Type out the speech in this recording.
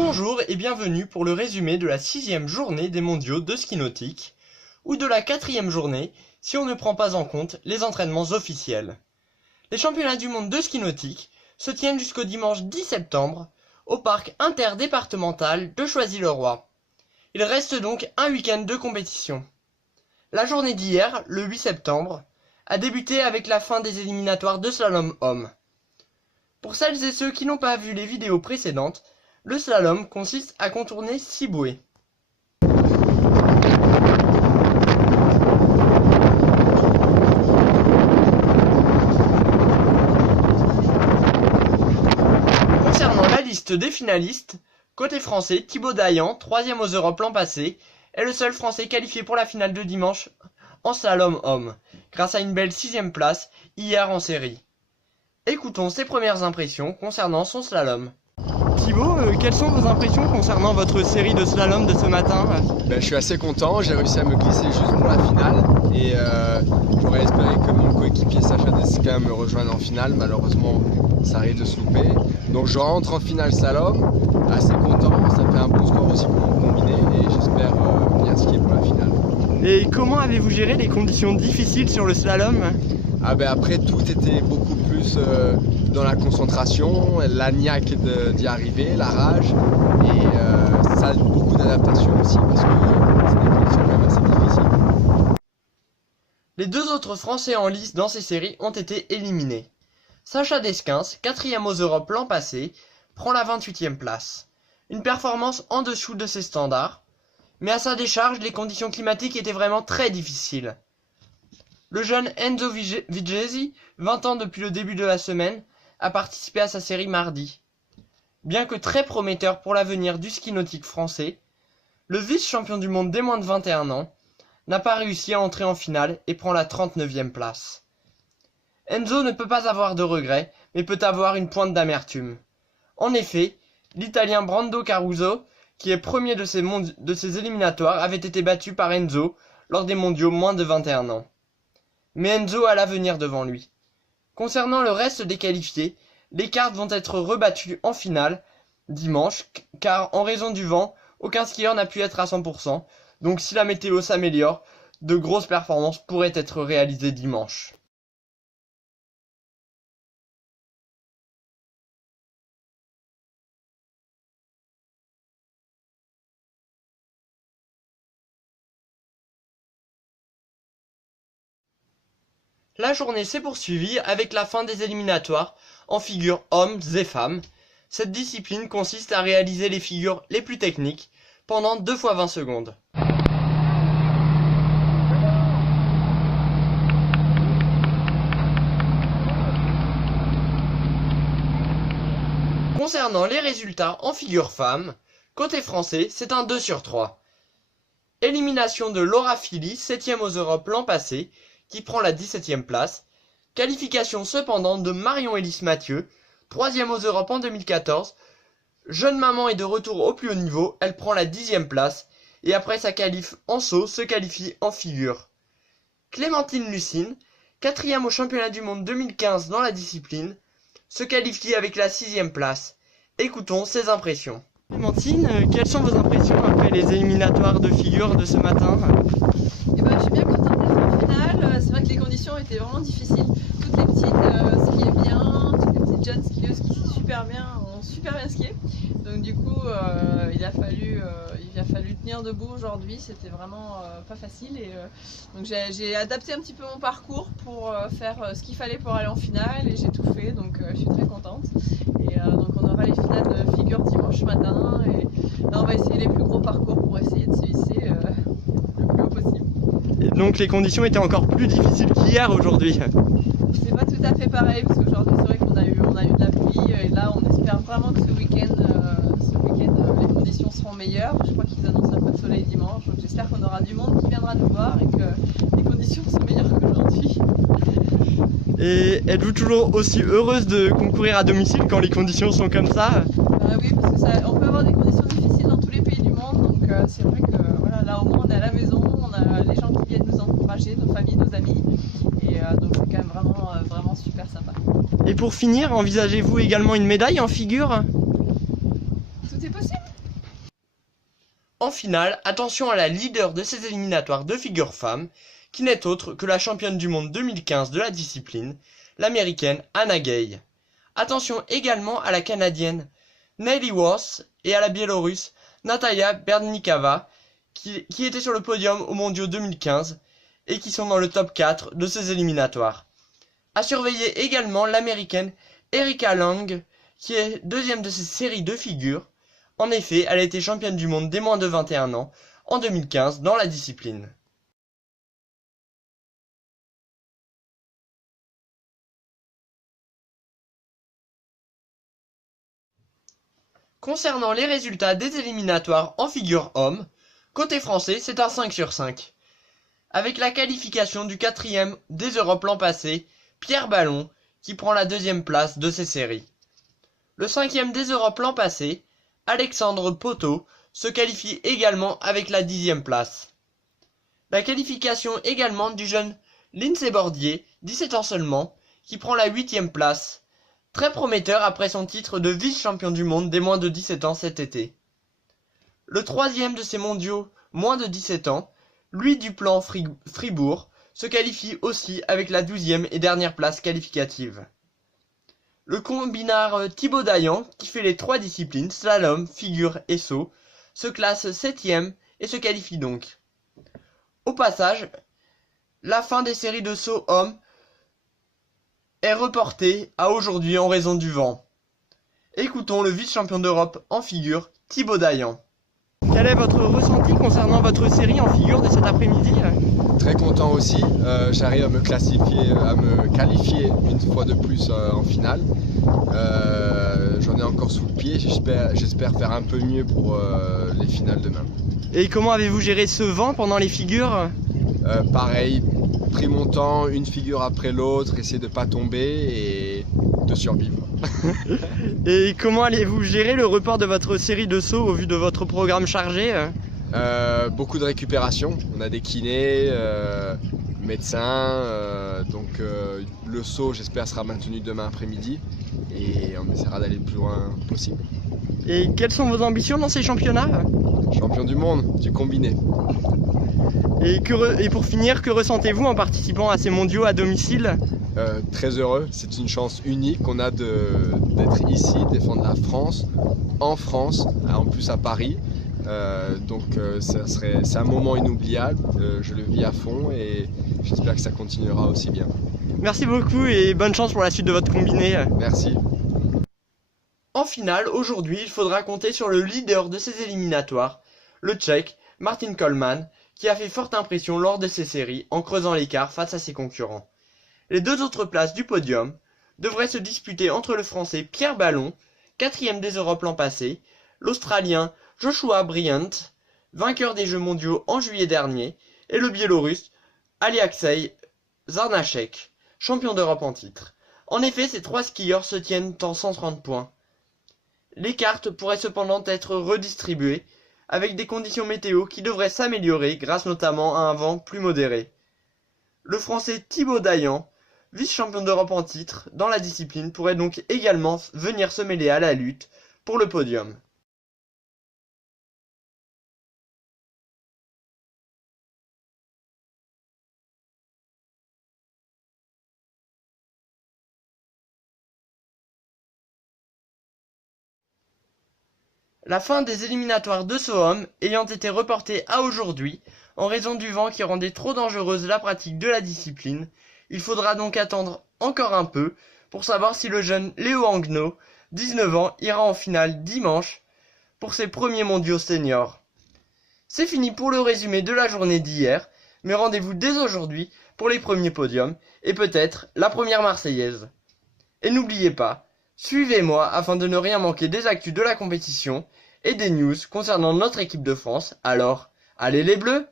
Bonjour et bienvenue pour le résumé de la 6e journée des mondiaux de ski nautique, ou de la 4e journée si on ne prend pas en compte les entraînements officiels. Les championnats du monde de ski nautique se tiennent jusqu'au dimanche 10 septembre au parc interdépartemental de Choisy-le-Roi. Il reste donc un week-end de compétition. La journée d'hier, le 8 septembre, a débuté avec la fin des éliminatoires de slalom homme. Pour celles et ceux qui n'ont pas vu les vidéos précédentes, le slalom consiste à contourner 6 bouées. Concernant la liste des finalistes, côté français, Thibaut Dayan, 3e aux Europes l'an passé, est le seul français qualifié pour la finale de dimanche en slalom homme, grâce à une belle 6e place hier en série. Écoutons ses premières impressions concernant son slalom. Thibaut, quelles sont vos impressions concernant votre série de slalom de ce matin? Je suis assez content, j'ai réussi à me glisser juste pour la finale et j'aurais espéré que mon coéquipier Sacha Desca me rejoigne en finale. Malheureusement, ça risque de se louper. Donc je rentre en finale slalom, assez content, ça fait un bon score aussi pour mon combiné et j'espère bien skier pour la finale. Et comment avez-vous géré les conditions difficiles sur le slalom? Après, tout était beaucoup plus dans la concentration, la niaque d'y arriver, la rage et ça a beaucoup d'adaptation aussi parce que c'est des conditions quand même assez difficiles. Les deux autres Français en lice dans ces séries ont été éliminés. Sacha Desquins, 4e aux Europes l'an passé, prend la 28e place. Une performance en dessous de ses standards, mais à sa décharge, les conditions climatiques étaient vraiment très difficiles. Le jeune Enzo Vigesi, 20 ans depuis le début de la semaine, a participé à sa série mardi. Bien que très prometteur pour l'avenir du ski nautique français, le vice-champion du monde des moins de 21 ans n'a pas réussi à entrer en finale et prend la 39e place. Enzo ne peut pas avoir de regrets, mais peut avoir une pointe d'amertume. En effet, l'Italien Brando Caruso, qui est premier de ces éliminatoires, avait été battu par Enzo lors des mondiaux moins de 21 ans. Mais Enzo a l'avenir devant lui. Concernant le reste des qualifiés, les cartes vont être rebattues en finale dimanche, car en raison du vent, aucun skieur n'a pu être à 100%, donc si la météo s'améliore, de grosses performances pourraient être réalisées dimanche. La journée s'est poursuivie avec la fin des éliminatoires en figure hommes et femmes. Cette discipline consiste à réaliser les figures les plus techniques pendant 2 fois 20 secondes. Concernant les résultats en figure femmes, côté français, c'est un 2 sur 3. Élimination de Laura Philly, 7e aux Europes l'an passé, qui prend la 17e place. Qualification cependant de Marion-Élise Mathieu, 3e aux Europes en 2014. Jeune maman est de retour au plus haut niveau, elle prend la 10e place et après sa qualif en saut se qualifie en figure. Clémentine Lucine, 4e au championnat du monde 2015 dans la discipline, se qualifie avec la 6e place. Écoutons ses impressions. Clémentine, quelles sont vos impressions après les éliminatoires de figure de ce matin? Je suis bien contente d'être en finale. C'est vrai que les conditions étaient vraiment difficiles. Toutes les petites skiaient bien, toutes les petites jeunes skieuses qui skient super bien ont super bien skié. Donc du coup, il a fallu tenir debout aujourd'hui. C'était vraiment pas facile. Et donc j'ai adapté un petit peu mon parcours pour faire ce qu'il fallait pour aller en finale et j'ai tout fait. Donc je suis très contente. Et donc on aura les finales de figure dimanche matin. Et là, on va essayer les plus gros parcours pour essayer de se hisser le plus haut possible. Et donc les conditions étaient encore plus difficiles qu'hier aujourd'hui. C'est pas tout à fait pareil parce qu'aujourd'hui c'est vrai qu'on a eu de la pluie et là on espère vraiment que ce week-end les conditions seront meilleures. Je crois qu'ils annoncent un peu de soleil dimanche, donc j'espère qu'on aura du monde qui viendra nous voir et que les conditions sont meilleures qu'aujourd'hui. Et êtes-vous toujours aussi heureuse de concourir à domicile quand les conditions sont comme ça? Oui, parce que on peut avoir des conditions difficiles dans tous les pays du monde, donc c'est vrai que voilà, là au moins on est à la maison, on a les gens qui viennent nous encourager, nos familles, nos amis, et donc c'est quand même vraiment super sympa. Et pour finir, envisagez-vous également une médaille en figure? Tout est possible. En finale, attention à la leader de ces éliminatoires de figure femme, qui n'est autre que la championne du monde 2015 de la discipline, l'américaine Hannah Gay. Attention également à la canadienne Nelly Worth et à la biélorusse Natalia Bernikava, qui étaient sur le podium aux mondiaux 2015 et qui sont dans le top 4 de ces éliminatoires. À surveiller également l'américaine Erika Lang, qui est deuxième de ces séries de figures. En effet, elle a été championne du monde des moins de 21 ans en 2015 dans la discipline. Concernant les résultats des éliminatoires en figure homme, côté français, c'est un 5 sur 5. Avec la qualification du 4e des Europes l'an passé, Pierre Ballon, qui prend la 2e place de ces séries. Le 5e des Europes l'an passé, Alexandre Poteau, se qualifie également avec la 10e place. La qualification également du jeune Lindsay Bordier, 17 ans seulement, qui prend la 8e place, très prometteur après son titre de vice-champion du monde des moins de 17 ans cet été. Le 3e de ces mondiaux moins de 17 ans, Louis Duplan Fribourg, se qualifie aussi avec la 12e et dernière place qualificative. Le combinard Thibaut Dayan, qui fait les 3 disciplines, slalom, figure et saut, se classe 7e et se qualifie donc. Au passage, la fin des séries de saut hommes est reportée à aujourd'hui en raison du vent. Écoutons le vice-champion d'Europe en figure, Thibaut Dayan. Quel est votre ressenti concernant votre série en figure de cet après-midi ? Très content aussi, j'arrive à me qualifier une fois de plus en finale. J'en ai encore sous le pied, j'espère faire un peu mieux pour les finales demain. Et comment avez-vous géré ce vent pendant les figures ? Pareil, pris mon temps, une figure après l'autre, essayer de ne pas tomber et de survivre. Et comment allez-vous gérer le report de votre série de sauts au vu de votre programme chargé ? Beaucoup de récupération, on a des kinés, médecins, donc le saut j'espère sera maintenu demain après-midi et on essaiera d'aller le plus loin possible. Et quelles sont vos ambitions dans ces championnats ? Champion du monde, du combiné. Et pour finir, que ressentez-vous en participant à ces mondiaux à domicile ? Très heureux, c'est une chance unique qu'on a d'être ici, défendre la France, en France, en plus à Paris. C'est un moment inoubliable, je le vis à fond et j'espère que ça continuera aussi bien. Merci beaucoup et bonne chance pour la suite de votre combiné. Merci. En finale, aujourd'hui, il faudra compter sur le leader de ces éliminatoires, le Tchèque Martin Coleman, qui a fait forte impression lors de ces séries en creusant l'écart face à ses concurrents. Les 2 autres places du podium devraient se disputer entre le Français Pierre Ballon, 4e des Europes l'an passé, l'Australien Joshua Bryant, vainqueur des Jeux mondiaux en juillet dernier, et le Biélorusse Alexei Zarnachek, champion d'Europe en titre. En effet, ces 3 skieurs se tiennent en 130 points. Les cartes pourraient cependant être redistribuées, avec des conditions météo qui devraient s'améliorer grâce notamment à un vent plus modéré. Le Français Thibaut Dayan, vice-champion d'Europe en titre dans la discipline, pourrait donc également venir se mêler à la lutte pour le podium. La fin des éliminatoires de saut homme ayant été reportée à aujourd'hui en raison du vent qui rendait trop dangereuse la pratique de la discipline, il faudra donc attendre encore un peu pour savoir si le jeune Léo Angno, 19 ans, ira en finale dimanche pour ses premiers mondiaux seniors. C'est fini pour le résumé de la journée d'hier, mais rendez-vous dès aujourd'hui pour les premiers podiums et peut-être la première Marseillaise. Et n'oubliez pas, suivez-moi afin de ne rien manquer des actus de la compétition et des news concernant notre équipe de France. Alors, allez les Bleus!